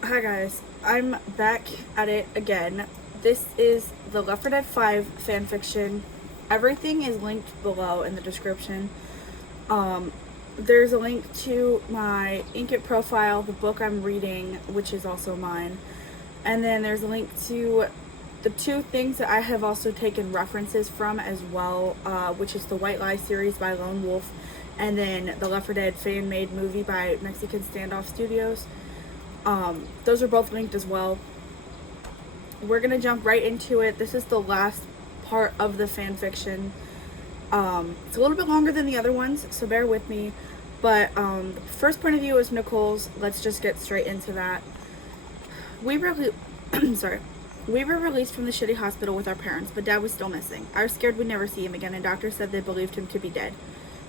Hi guys, I'm back at it again. This is the Left 4 Dead 5 fanfiction. Everything is linked below in the description. Um, there's a link to my Inkit profile, the book I'm reading, which is also mine. And then there's a link to the two things that I have also taken references from as well, which is the White Lie series by Lone Wolf, and then the Left 4 Dead fan-made movie by Mexican Standoff Studios. Those are both linked as well. We're gonna jump right into it. This is the last part of the fan fiction. It's a little bit longer than the other ones, so bear with me. But the first point of view is Nickolle's. Let's just get straight into that. We were sorry. We were released from the shitty hospital with our parents, but Dad was still missing. I was scared we'd never see him again, and doctors said they believed him to be dead.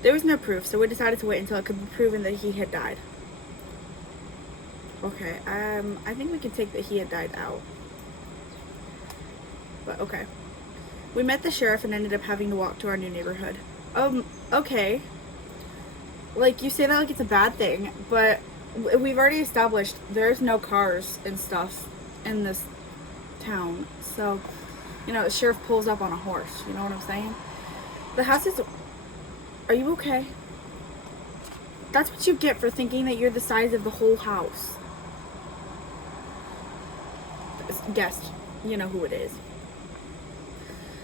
There was no proof, so we decided to wait until it could be proven that he had died. Okay, I think we can take that he had died out. But okay. We met the sheriff and ended up having to walk to our new neighborhood. Okay. Like, you say that like it's a bad thing, but we've already established there's no cars and stuff in this town. So, the sheriff pulls up on a horse. You know what I'm saying? The house is... Are you okay? That's what you get for thinking that you're the size of the whole house. Guessed. You know who it is.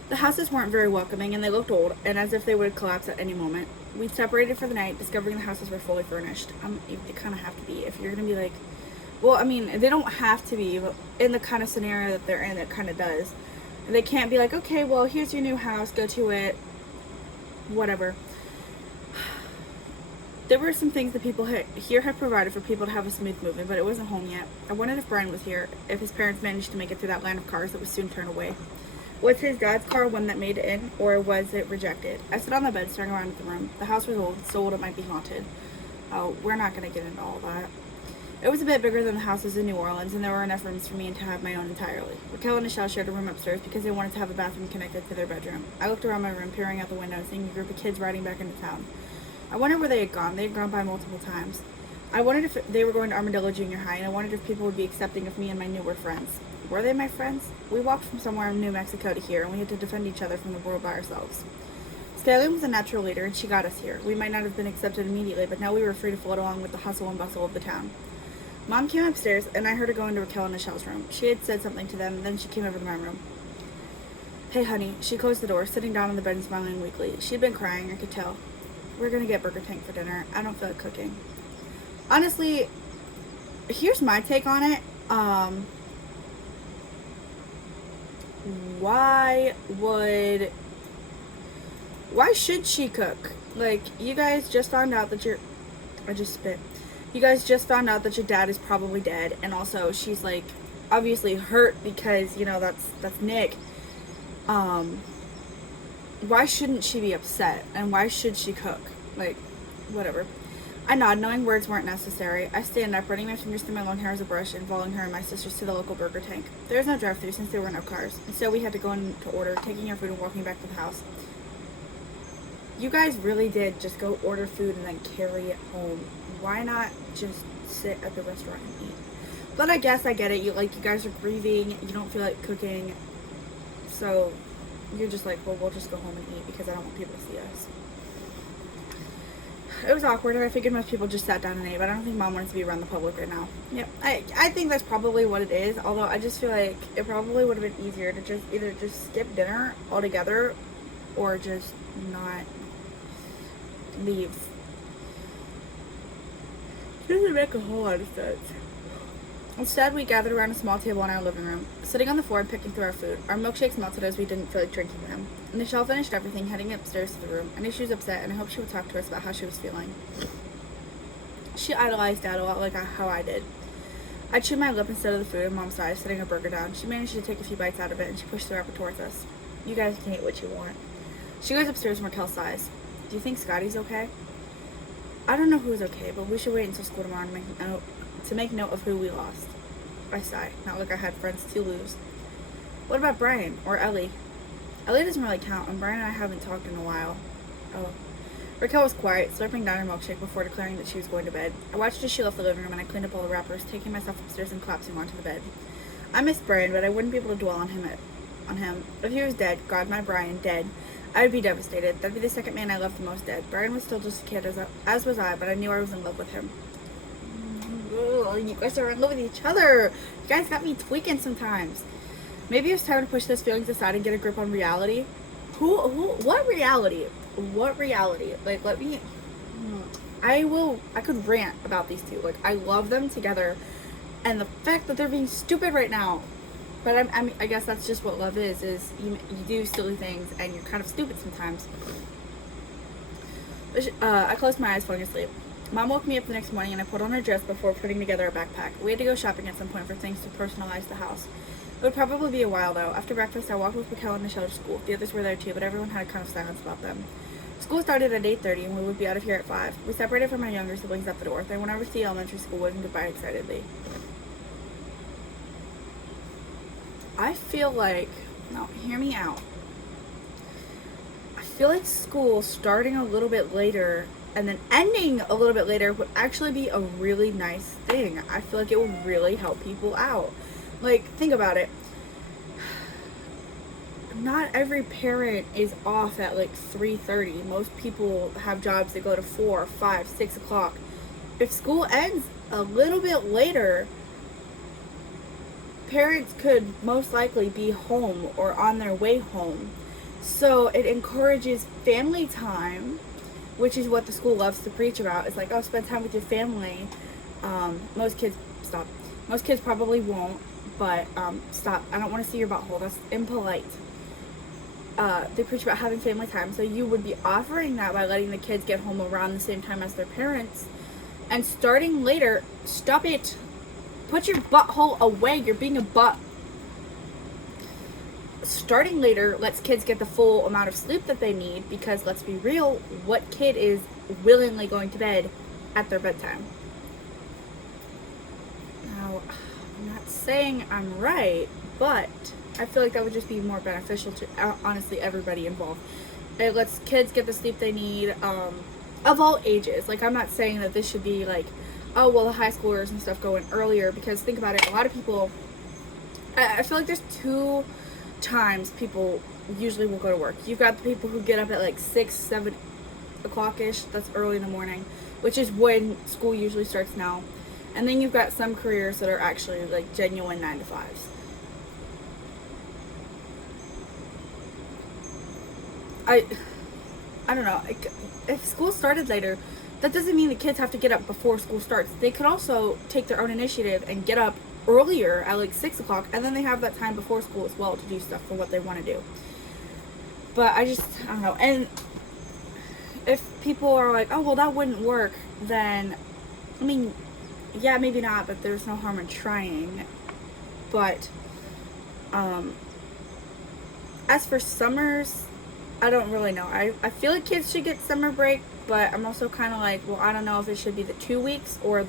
The houses weren't very welcoming, and they looked old, and as if they would collapse at any moment. We separated for the night, discovering the houses were fully furnished. They kind of have to be. If you're going to be like... Well, I mean, they don't have to be, but in the kind of scenario that they're in, it kind of does. They can't be like, okay, well, here's your new house, go to it, whatever. There were some things that people here had provided for people to have a smooth movement, but it wasn't home yet. I wondered if Brian was here, if his parents managed to make it through that line of cars that was soon turned away. Was his dad's car one that made it in, or was it rejected? I sat on the bed, staring around the room. The house was old, so old it might be haunted. Oh, we're not going to get into all that. It was a bit bigger than the houses in New Orleans, and there were enough rooms for me to have my own entirely. Raquel and Nichelle shared a room upstairs because they wanted to have a bathroom connected to their bedroom. I looked around my room, peering out the window, seeing a group of kids riding back into town. I wondered where they had gone. They had gone by multiple times. I wondered if they were going to Armadillo Junior High, and I wondered if people would be accepting of me and my newer friends. Were they my friends? We walked from somewhere in New Mexico to here, and we had to defend each other from the world by ourselves. Skyline was a natural leader, and she got us here. We might not have been accepted immediately, but now we were free to float along with the hustle and bustle of the town. Mom came upstairs, and I heard her go into Raquel and Nichelle's room. She had said something to them, and then she came over to my room. Hey, honey. She closed the door, sitting down on the bed and smiling weakly. She'd been crying, I could tell. We're gonna get Burger Tank for dinner. I don't feel like cooking. Honestly, here's my take on it. Why should she cook? Like, you guys just found out that I just spit. You guys just found out that your dad is probably dead, and also she's like obviously hurt because, that's Nick. Why shouldn't she be upset, and why should she cook? Like, whatever. I nod, knowing words weren't necessary. I stand up, running my fingers through my long hair as a brush, and following her and my sisters to the local Burger Tank. There was no drive-thru since there were no cars, and so we had to go in to order, taking our food and walking back to the house. You guys really did just go order food and then carry it home. Why not just sit at the restaurant and eat? But I guess I get it. You guys are grieving. You don't feel like cooking, so you're just like, well, we'll just go home and eat because I don't want people to see us. It was awkward, and I figured most people just sat down and ate, but I don't think Mom wants to be around the public right now. Yep, I think that's probably what it is, although I just feel like it probably would have been easier to just either just skip dinner altogether or just not leave. It doesn't make a whole lot of sense. Instead, we gathered around a small table in our living room, sitting on the floor and picking through our food. Our milkshakes melted as we didn't feel like drinking them. Nichelle finished everything, heading upstairs to the room. I knew she was upset, and I hoped she would talk to us about how she was feeling. She idolized Dad a lot like how I did. I chewed my lip instead of the food, and Mom sighed, setting her burger down. She managed to take a few bites out of it, and she pushed the wrapper towards us. You guys can eat what you want. She goes upstairs and Raquel sighs. Do you think Scotty's okay? I don't know who's okay, but we should wait until school tomorrow to make note of who we lost. I sigh, not like I had friends to lose. What about Brian or Ellie? Ellie doesn't really count, and Brian and I haven't talked in a while. Oh. Raquel was quiet, slurping down her milkshake before declaring that she was going to bed. I watched as she left the living room and I cleaned up all the wrappers, taking myself upstairs and collapsing onto the bed. I miss Brian, but I wouldn't be able to dwell on him. If he was dead, God, my Brian, dead, I would be devastated. That'd be the second man I loved the most dead. Brian was still just a kid, as was I, but I knew I was in love with him. Ugh, you guys are in love with each other. You guys got me tweaking sometimes. Maybe it's time to push those feelings aside and get a grip on reality. What reality? What reality? Like, I could rant about these two. Like, I love them together. And the fact that they're being stupid right now. But I guess that's just what love is you do silly things and you're kind of stupid sometimes. I closed my eyes, falling asleep. Mom woke me up the next morning and I put on her dress before putting together a backpack. We had to go shopping at some point for things to personalize the house. It would probably be a while though. After breakfast, I walked with Nickolle and Michelle to school. The others were there too, but everyone had a kind of silence about them. School started at 8:30 and we would be out of here at 5. We separated from my younger siblings at the door. They went over to the elementary school, waving goodbye excitedly. I feel like, no, hear me out. I feel like school starting a little bit later and then ending a little bit later would actually be a really nice thing. I feel like it would really help people out. Like, think about it. Not every parent is off at like 3:30. Most people have jobs that go to 4, 5, 6 o'clock. If school ends a little bit later, parents could most likely be home or on their way home. So it encourages family time, which is what the school loves to preach about. It's like, oh, spend time with your family. Most kids probably won't, but stop. I don't want to see your butthole. That's impolite. They preach about having family time. So you would be offering that by letting the kids get home around the same time as their parents. And starting later, stop it. Put your butthole away. You're being a butt. Starting later lets kids get the full amount of sleep that they need because, let's be real, what kid is willingly going to bed at their bedtime? Now, I'm not saying I'm right, but I feel like that would just be more beneficial to, honestly, everybody involved. It lets kids get the sleep they need, of all ages. Like, I'm not saying that this should be like, oh, well, the high schoolers and stuff go in earlier, because think about it, a lot of people, I feel like there's 2 times people usually will go to work. You've got the people who get up at like 6, 7 o'clock-ish, that's early in the morning, which is when school usually starts now. And then you've got some careers that are actually like genuine 9-to-5s. I don't know, if school started later, that doesn't mean the kids have to get up before school starts. They could also take their own initiative and get up earlier at like 6 o'clock, and then they have that time before school as well to do stuff for what they want to do. But I don't know. And if people are like, oh, well, that wouldn't work, then, I mean, yeah, maybe not, but there's no harm in trying. But, as for summers, I don't really know. I feel like kids should get summer break, but I'm also kind of like, well, I don't know if it should be the 2 weeks or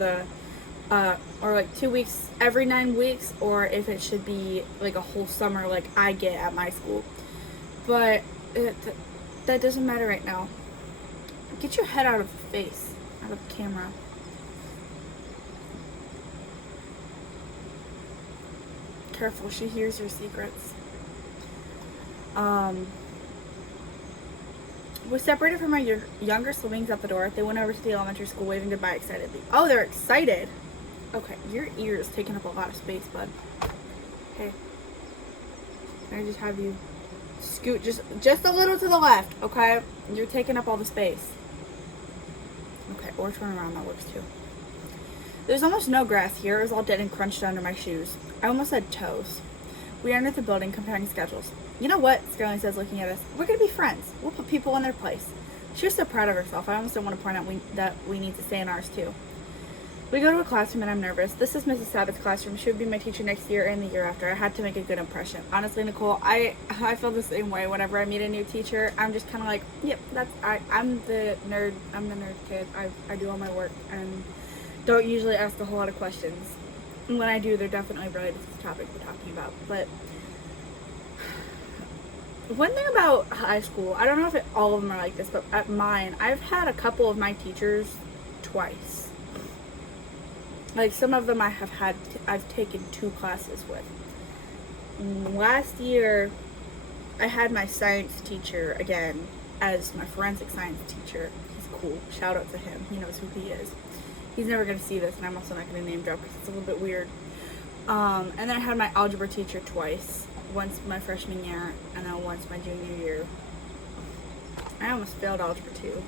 or like 2 weeks every 9 weeks, or if it should be like a whole summer like I get at my school. But that doesn't matter right now. Get your head out of the face, out of the camera. Careful, she hears your secrets. We separated from my younger siblings at the door. They went over to the elementary school, waving goodbye excitedly. Oh, they're excited. Okay, your ear is taking up a lot of space, bud. Hey, can I just have you scoot just a little to the left, okay? You're taking up all the space. Okay, or turn around, that works too. There's almost no grass here. It was all dead and crunched under my shoes. I almost said toes. We entered the building, comparing schedules. You know what? Scarlett says, looking at us. We're going to be friends. We'll put people in their place. She was so proud of herself. I almost don't want to point out that we need to stay in ours, too. We go to a classroom, and I'm nervous. This is Mrs. Sabbath's classroom. She would be my teacher next year and the year after. I had to make a good impression. Honestly, Nicole, I feel the same way whenever I meet a new teacher. I'm just kind of like, yep, I'm the nerd. I'm the nerd kid. I do all my work and don't usually ask a whole lot of questions. And when I do, they're definitely related to the topic we're talking about. But one thing about high school, I don't know if all of them are like this, but at mine, I've had a couple of my teachers twice. Like, some of them I've taken 2 classes with. Last year, I had my science teacher again as my forensic science teacher. He's cool. Shout out to him. He knows who he is. He's never going to see this, and I'm also not going to name drop because it's a little bit weird. And then I had my algebra teacher twice. Once my freshman year, and then once my junior year. I almost failed algebra 2.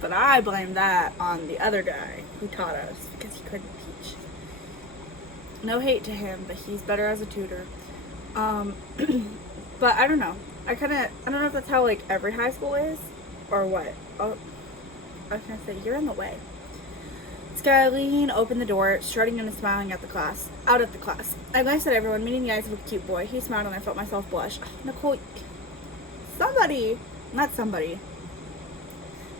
But I blame that on the other guy who taught us because he couldn't teach. No hate to him, but he's better as a tutor. But I don't know. I don't know if that's how, like, every high school is, or what. Oh, I was gonna say, you're in the way. Skyline opened the door, strutting and smiling out at the class. I glanced at everyone, meeting the eyes of a cute boy. He smiled and I felt myself blush. Oh, Nickolle, not somebody.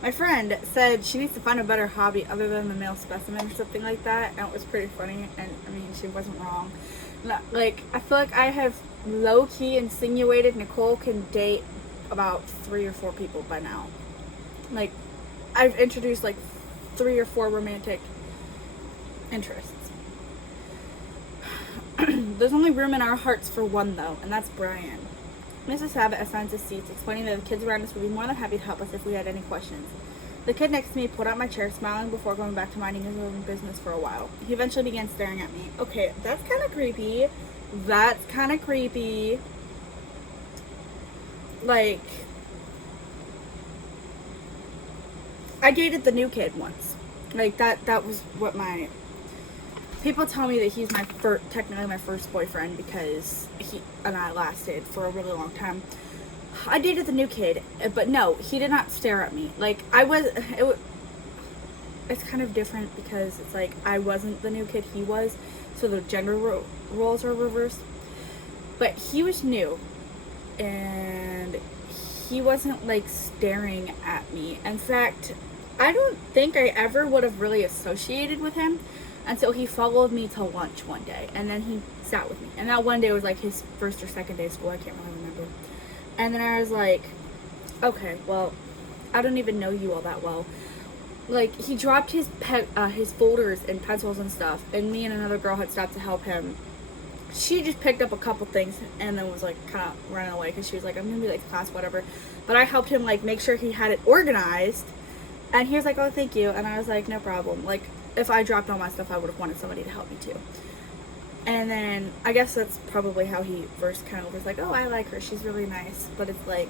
My friend said she needs to find a better hobby other than the male specimen or something like that, and it was pretty funny, and I mean, she wasn't wrong. Like, I feel like I have low-key insinuated Nickolle can date about 3 or 4 people by now. Like, I've introduced, like, 3 or 4 romantic interests. There's only room in our hearts for one, though, and that's Brian. Mrs. Abbott assigned us seats, explaining that the kids around us would be more than happy to help us if we had any questions. The kid next to me pulled out my chair, smiling before going back to minding his own business for a while. He eventually began staring at me. Okay, that's kind of creepy. Like, I dated the new kid once. Like, that was what my... People tell me that he's technically my first boyfriend because he and I lasted for a really long time. I dated the new kid, but no, he did not stare at me. Like, it's kind of different because it's like I wasn't the new kid, he was, so the gender roles are reversed. But he was new, and he wasn't, like, staring at me. In fact, I don't think I ever would have really associated with him until he followed me to lunch one day, and then he sat with me. And that one day was like his first or second day of school, I can't really remember. And then I was like, okay, well, I don't even know you all that well. Like, he dropped his folders and pencils and stuff, and me and another girl had stopped to help him. She just picked up a couple things and then was like kind of running away because she was like, I'm gonna be like class, whatever. But I helped him like make sure he had it organized, and he was like, oh, thank you. And I was like, no problem. Like, if I dropped all my stuff, I would have wanted somebody to help me too. And then I guess that's probably how he first kind of was like, oh, I like her, she's really nice. But it's like,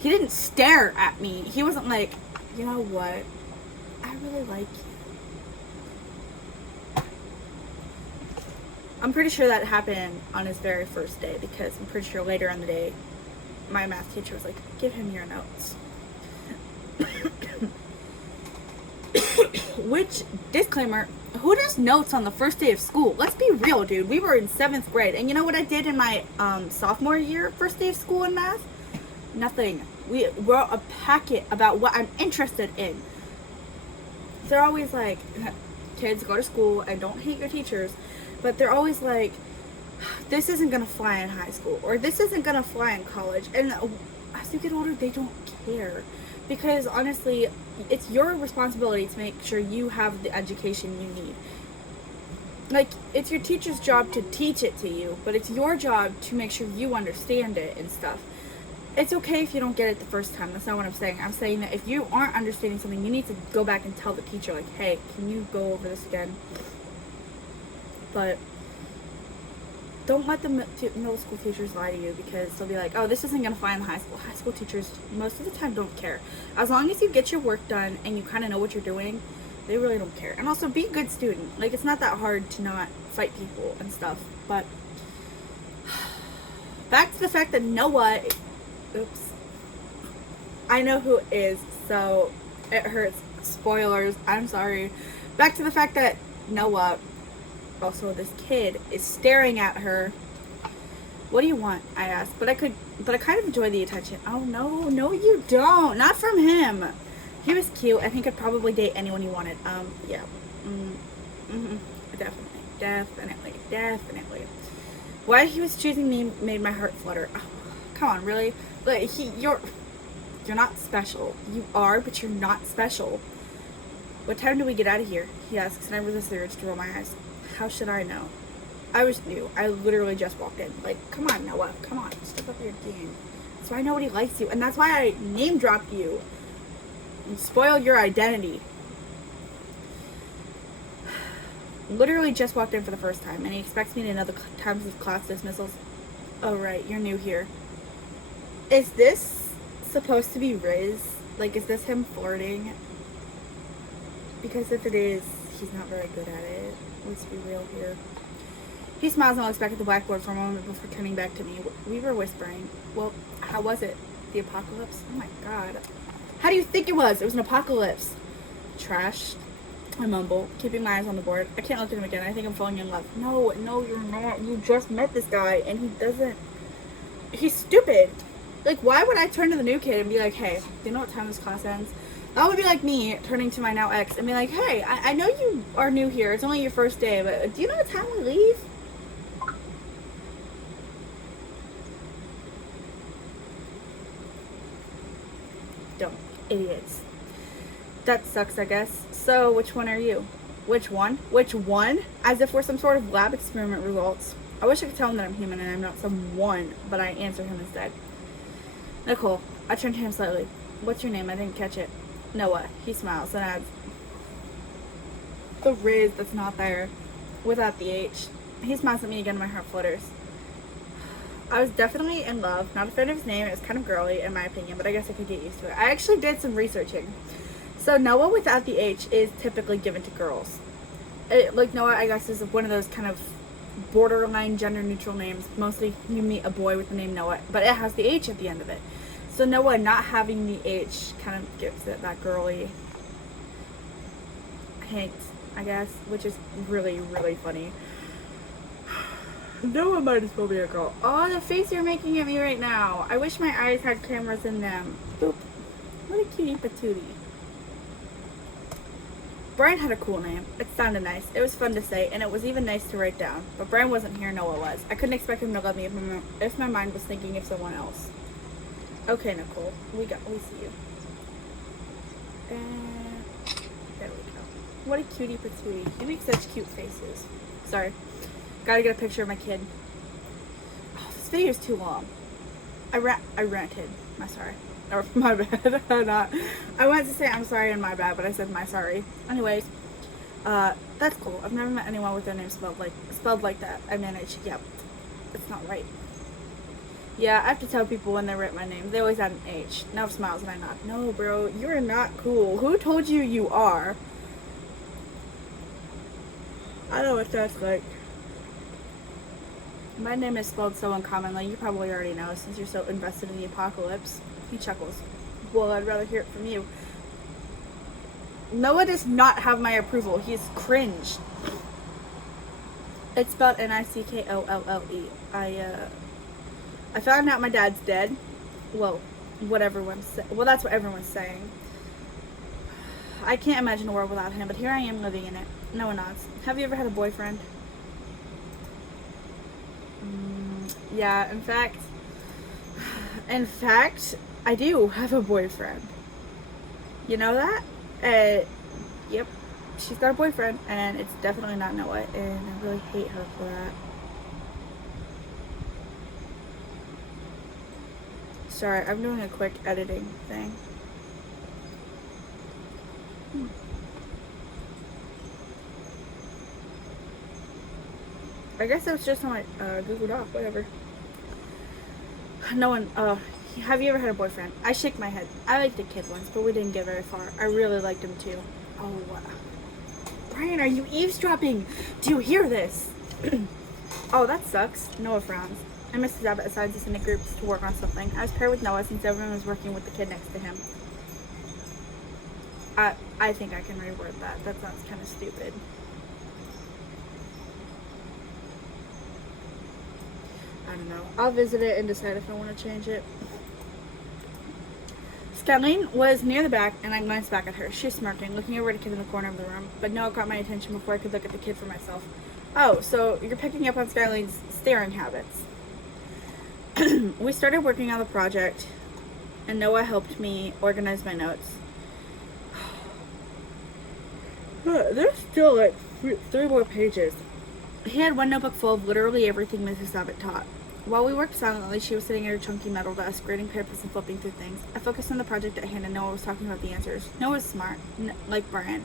he didn't stare at me. He wasn't like, you know what, I really like you. I'm pretty sure that happened on his very first day, because I'm pretty sure later in the day my math teacher was like, give him your notes. Which, disclaimer, who does notes on the first day of school? Let's be real, dude. We were in 7th grade, and you know what I did in my sophomore year, first day of school in math? Nothing. We wrote a packet about what I'm interested in. They're always like, kids, go to school and don't hate your teachers, but they're always like, this isn't gonna fly in high school, or this isn't gonna fly in college. And as you get older, they don't care, because honestly, it's your responsibility to make sure you have the education you need. Like, it's your teacher's job to teach it to you, but it's your job to make sure you understand it and stuff. It's okay if you don't get it the first time. That's not what I'm saying. I'm saying that if you aren't understanding something, you need to go back and tell the teacher, like, hey, can you go over this again? But don't let the middle school teachers lie to you, because they'll be like, oh, this isn't going to fly in the high school. High school teachers, most of the time, don't care. As long as you get your work done and you kind of know what you're doing, they really don't care. And also, be a good student. Like, it's not that hard to not fight people and stuff. But back to the fact that Noah... Oops. I know who is, so it hurts. Spoilers. I'm sorry. Back to the fact that Noah, also this kid, is staring at her. What do you want? I asked. But I kind of enjoy the attention. Oh, no, you don't. Not from him. He was cute, and he could probably date anyone he wanted. Yeah. Definitely. Why he was choosing me made my heart flutter. Oh, come on, really? Like, you're not special. You are, but you're not special. What time do we get out of here? He asks, and I resist the urge to roll my eyes. How should I know? I was new. I literally just walked in. Like, come on, Noah. Come on. Step up your game. That's why nobody likes you. And that's why I name dropped you. And spoiled your identity. Literally just walked in for the first time. And he expects me to know the times of class dismissals. Oh, right. You're new here. Is this supposed to be Riz? Like, is this him flirting? Because if it is, he's not very good at it. Let's be real here. He smiles and looks back at the blackboard for a moment before turning back to me. We were whispering. Well, how was it? The apocalypse? Oh my god. How do you think it was? It was an apocalypse. Trash. I mumble, keeping my eyes on the board. I can't look at him again. I think I'm falling in love. No, you're not. You just met this guy, and he doesn't... He's stupid. Like, why would I turn to the new kid and be like, hey, do you know what time this class ends? That would be like me turning to my now ex and be like, hey, I know you are new here. It's only your first day, but do you know what time we leave? Dumb idiots. That sucks, I guess. So, which one are you? Which one? Which one? As if we're some sort of lab experiment results. I wish I could tell him that I'm human and I'm not some one, but I answer him instead. Nickolle. I turn to him slightly. What's your name? I didn't catch it. Noah. He smiles and adds the Riz that's not there without the H. He smiles at me again and my heart flutters. I was definitely in love. Not a fan of his name. It was kind of girly in my opinion, but I guess I could get used to it. I actually did some researching. So Noah without the H is typically given to girls. Like Noah, I guess, is one of those kind of borderline gender neutral names. Mostly you meet a boy with the name Noah, but it has the H at the end of it. So Noah not having the H kind of gives it that girly hint, I guess, which is really, really funny. Noah might as well be a girl. Oh, the face you're making at me right now. I wish my eyes had cameras in them. Boop. What a cutie patootie. Brian had a cool name. It sounded nice. It was fun to say, and it was even nice to write down. But Brian wasn't here, Noah was. I couldn't expect him to love me if my mind was thinking of someone else. Okay, Nickolle. We see you. And there we go. What a cutie patootie. You make such cute faces. Sorry. Gotta get a picture of my kid. Oh, this video is too long. I ranted. My sorry. Or my bad. I wanted to say I'm sorry and my bad, but I said my sorry. Anyways, that's cool. I've never met anyone with their name spelled like that. I managed. Yep. It's not right. Yeah, I have to tell people when they write my name. They always add an H. Now smiles and I nod. No, bro, you're not cool. Who told you you are? I know what that's like. My name is spelled so uncommonly, you probably already know since you're so invested in the apocalypse. He chuckles. Well, I'd rather hear it from you. Noah does not have my approval. He's cringe. It's spelled Nickolle. I found out my dad's dead. Well, that's what everyone's saying. I can't imagine a world without him, but here I am living in it. Noah nods. Have you ever had a boyfriend? Yeah, in fact, I do have a boyfriend. You know that? Yep. She's got a boyfriend, and it's definitely not Noah, and I really hate her for that. Sorry, I'm doing a quick editing thing. I guess it was just on my Google Doc, whatever. No one, have you ever had a boyfriend? I shake my head. I liked a kid once, but we didn't get very far. I really liked him too. Oh, Brian, are you eavesdropping? Do you hear this? Oh, that sucks. Noah frowns. I missed his Abbott assigns us into groups to work on something. I was paired with Noah since everyone was working with the kid next to him. I think I can reword that. That sounds kind of stupid. I don't know. I'll visit it and decide if I want to change it. Skyline was near the back, and I glanced back at her. She was smirking, looking over at a kid in the corner of the room. But Noah caught my attention before I could look at the kid for myself. Oh, so you're picking up on Skyline's staring habits. We started working on the project, and Noah helped me organize my notes. There's still like 3 more pages. He had one notebook full of literally everything Mrs. Abbott taught. While we worked silently, she was sitting at her chunky metal desk, grading papers and flipping through things. I focused on the project at hand, and Noah was talking about the answers. Noah was smart, like Brian.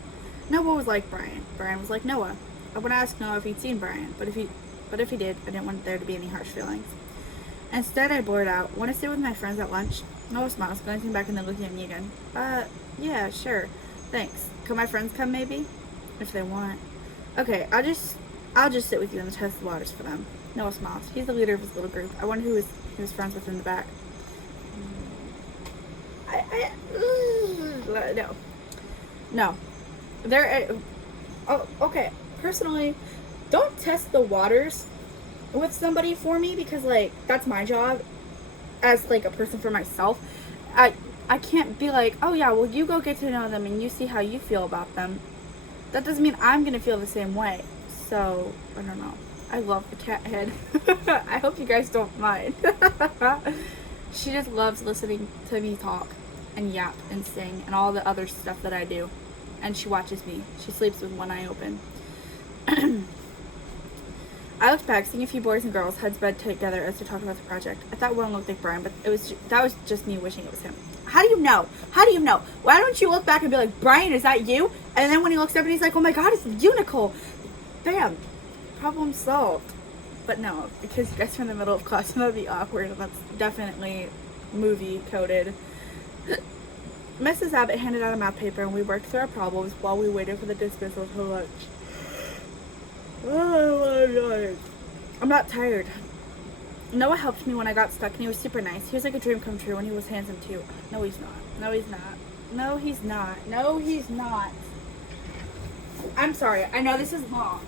Noah was like Brian. Brian was like Noah. I would ask Noah if he'd seen Brian, but if he did, I didn't want there to be any harsh feelings. Instead, I blurted out, "Want to sit with my friends at lunch?" Noah smiles, glancing back and then looking at me again. Yeah, sure. Thanks. Can my friends come, maybe? If they want. Okay, I'll just sit with you and test the waters for them. Noah smiles. He's the leader of his little group. I wonder who he was friends with in the back. No. Okay. Personally, don't test the waters with somebody for me, because, like, that's my job as, like, a person for myself. I can't be like, oh, yeah, well, you go get to know them and you see how you feel about them. That doesn't mean I'm going to feel the same way. So, I don't know. I love the cat head. I hope you guys don't mind. She just loves listening to me talk and yap and sing and all the other stuff that I do. And she watches me. She sleeps with one eye open. I looked back, seeing a few boys and girls heads bed together as they talked about the project. I thought one looked like Brian, but that was just me wishing it was him. How do you know? How do you know? Why don't you look back and be like, Brian, is that you? And then when he looks up and he's like, oh my god, it's you, Nickolle. Bam. Problem solved. But no, because you guys are in the middle of class and that'd be awkward, and that's definitely movie coded. Mrs. Abbott handed out a math paper and we worked through our problems while we waited for the dismissal to lunch. Oh my god. I'm not tired. Noah helped me when I got stuck and he was super nice. He was like a dream come true, and he was handsome too. No, he's not. No, he's not. No, he's not. No, he's not. I'm sorry. I know this is long.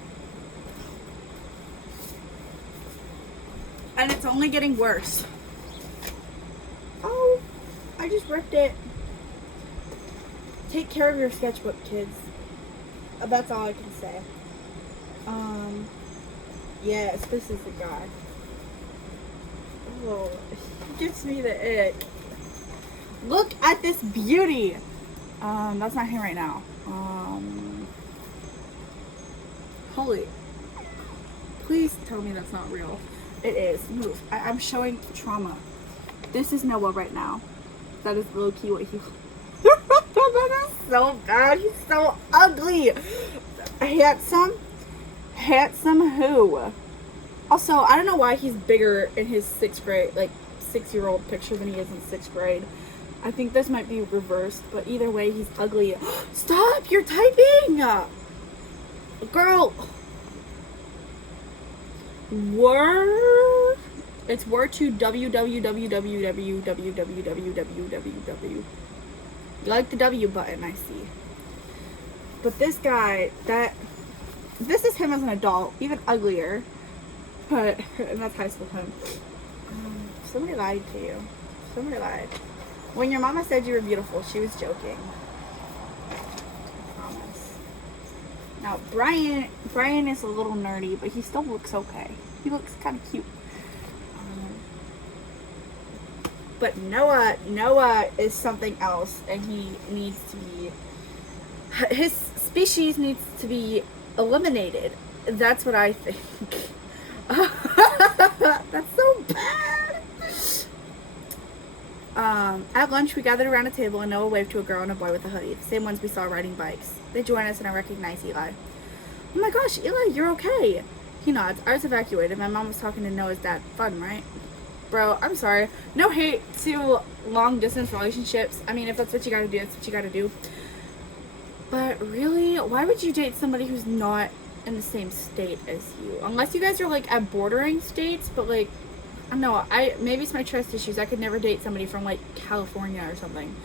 And it's only getting worse. Oh, I just ripped it. Take care of your sketchbook, kids. That's all I can say. Yes, this is the guy. Oh, he gives me the ick. Look at this beauty. That's not him right now. Holy. Please tell me that's not real. It is. Move. I'm showing trauma. This is Noah right now. That is low key what he. That is so bad. He's so ugly. Handsome who? Also, I don't know why he's bigger in his 6th grade, like 6-year-old picture than he is in 6th grade. I think this might be reversed, but either way, he's ugly. Stop! You're typing! Girl! Word? It's word to www. You like the W button, I see. But this guy, this is him as an adult, even uglier. But, and that's high school him. Somebody lied to you. Somebody lied. When your mama said you were beautiful, she was joking. I promise. Now, Brian is a little nerdy, but he still looks okay. He looks kind of cute. But Noah is something else, and he needs to be, his species needs to be eliminated. That's what I think. That's so bad. At lunch, we gathered around a table, and Noah waved to a girl and a boy with a hoodie, the same ones we saw riding bikes. They join us, and I recognize Eli. Oh my gosh, Eli, you're okay. He nods. I was evacuated. My mom was talking to Noah's dad. Fun, right? Bro, I'm sorry. No hate to long distance relationships. I mean, if that's what you gotta do, that's what you gotta do. But really, why would you date somebody who's not in the same state as you? Unless you guys are like at bordering states, but like, I don't know. Maybe it's my trust issues. I could never date somebody from like California or something,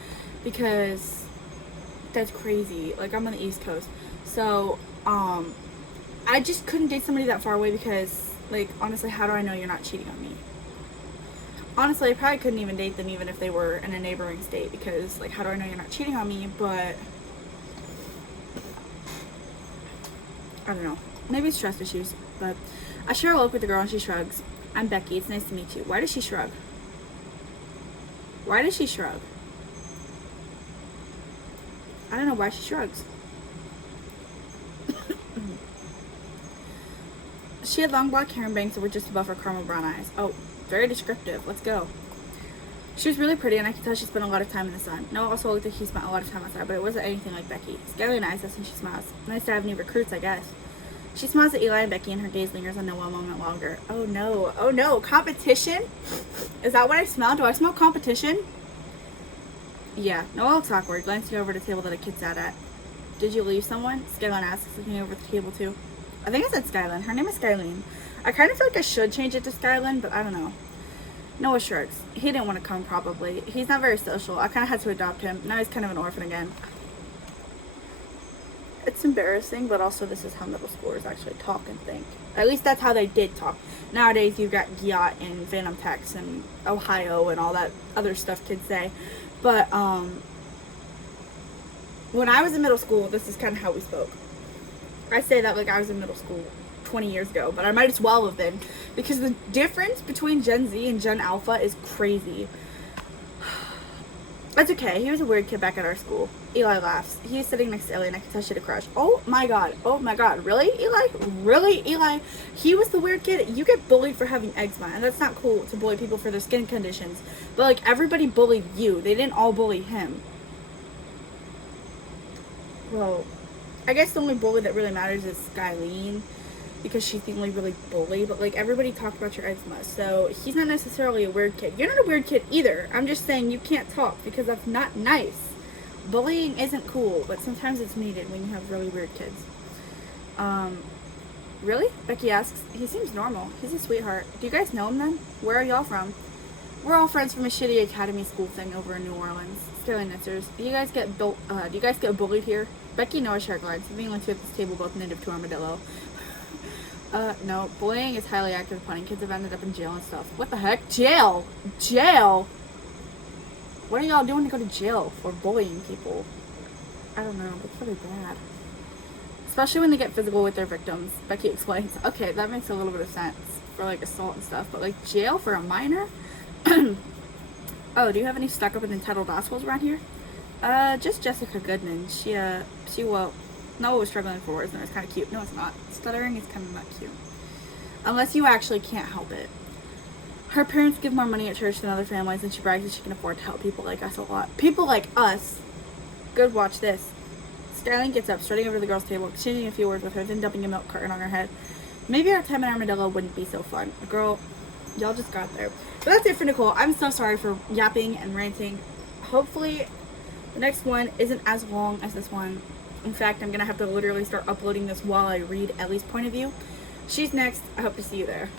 because that's crazy. Like, I'm on the East Coast, so I just couldn't date somebody that far away, because like, honestly, how do I know you're not cheating on me? Honestly, I probably couldn't even date them even if they were in a neighboring state, because, like, how do I know you're not cheating on me? But I don't know. Maybe it's trust issues. But I share a look with the girl and she shrugs. I'm Becky. It's nice to meet you. Why does she shrug? Why does she shrug? I don't know why she shrugs. She had long black hair and bangs that were just above her caramel brown eyes. Oh, very descriptive. Let's go. She was really pretty, and I could tell she spent a lot of time in the sun. Noah also looked like he spent a lot of time outside, but it wasn't anything like Becky. Skylar and I says, and she smiles. Nice to have new recruits, I guess. She smiles at Eli and Becky, and her gaze lingers on Noah a moment longer. Oh no. Oh no. Competition? Is that what I smell? Do I smell competition? Yeah. Noah looks awkward, glancing over at the table that a kid sat at. Did you leave someone? Skylin asks, looking over at the table too. I think I said Skylin. Her name is Skylene. I kind of feel like I should change it to Skylin, but I don't know. Noah shrugs. He didn't want to come, probably. He's not very social. I kind of had to adopt him. Now he's kind of an orphan again. It's embarrassing, but also this is how middle schoolers actually talk and think. At least that's how they did talk. Nowadays, you've got Gyat and Phantom Text and Ohio and all that other stuff kids say. But, when I was in middle school, this is kind of how we spoke. I say that like I was in middle school 20 years ago, but I might as well have been, because the difference between Gen Z and Gen Alpha is crazy. That's okay. He was a weird kid back at our school. Eli laughs. He's sitting next to Ellie, and I can tell she had a crush. Oh my god. Oh my god. Really, Eli? Really, Eli? He was the weird kid? You get bullied for having eczema, and that's not cool to bully people for their skin conditions. But, like, everybody bullied you. They didn't all bully him. Well, I guess the only bully that really matters is Skylene, because she's the only really bully, but like everybody talked about your eczema, so he's not necessarily a weird kid. You're not a weird kid either. I'm just saying you can't talk because that's not nice. Bullying isn't cool, but sometimes it's needed when you have really weird kids. Really? Becky asks. He seems normal. He's a sweetheart. Do you guys know him then? Where are y'all from? We're all friends from a shitty academy school thing over in New Orleans. Scaling answers. Do you guys get bullied here? Becky and Noah share glance. The only two at this table both native to Armadillo. No. Bullying is highly active upon kids have ended up in jail and stuff. What the heck? Jail? Jail? What are y'all doing to go to jail for bullying people? I don't know. It's really bad. Especially when they get physical with their victims. Becky explains. Okay, that makes a little bit of sense for like assault and stuff, but like jail for a minor? Oh, do you have any stuck up and entitled assholes around here? Just Jessica Goodman. Noah was struggling for words and it was kind of cute. No, it's not. Stuttering is kind of not cute. Unless you actually can't help it. Her parents give more money at church than other families, and she brags that she can afford to help people like us a lot. People like us. Good, watch this. Skylene gets up, strutting over to the girls' table, exchanging a few words with her, then dumping a milk carton on her head. Maybe our time in Armadillo wouldn't be so fun. Girl, y'all just got there. But that's it for Nickolle. I'm so sorry for yapping and ranting. Hopefully, the next one isn't as long as this one. In fact, I'm going to have to literally start uploading this while I read Ellie's point of view. She's next. I hope to see you there.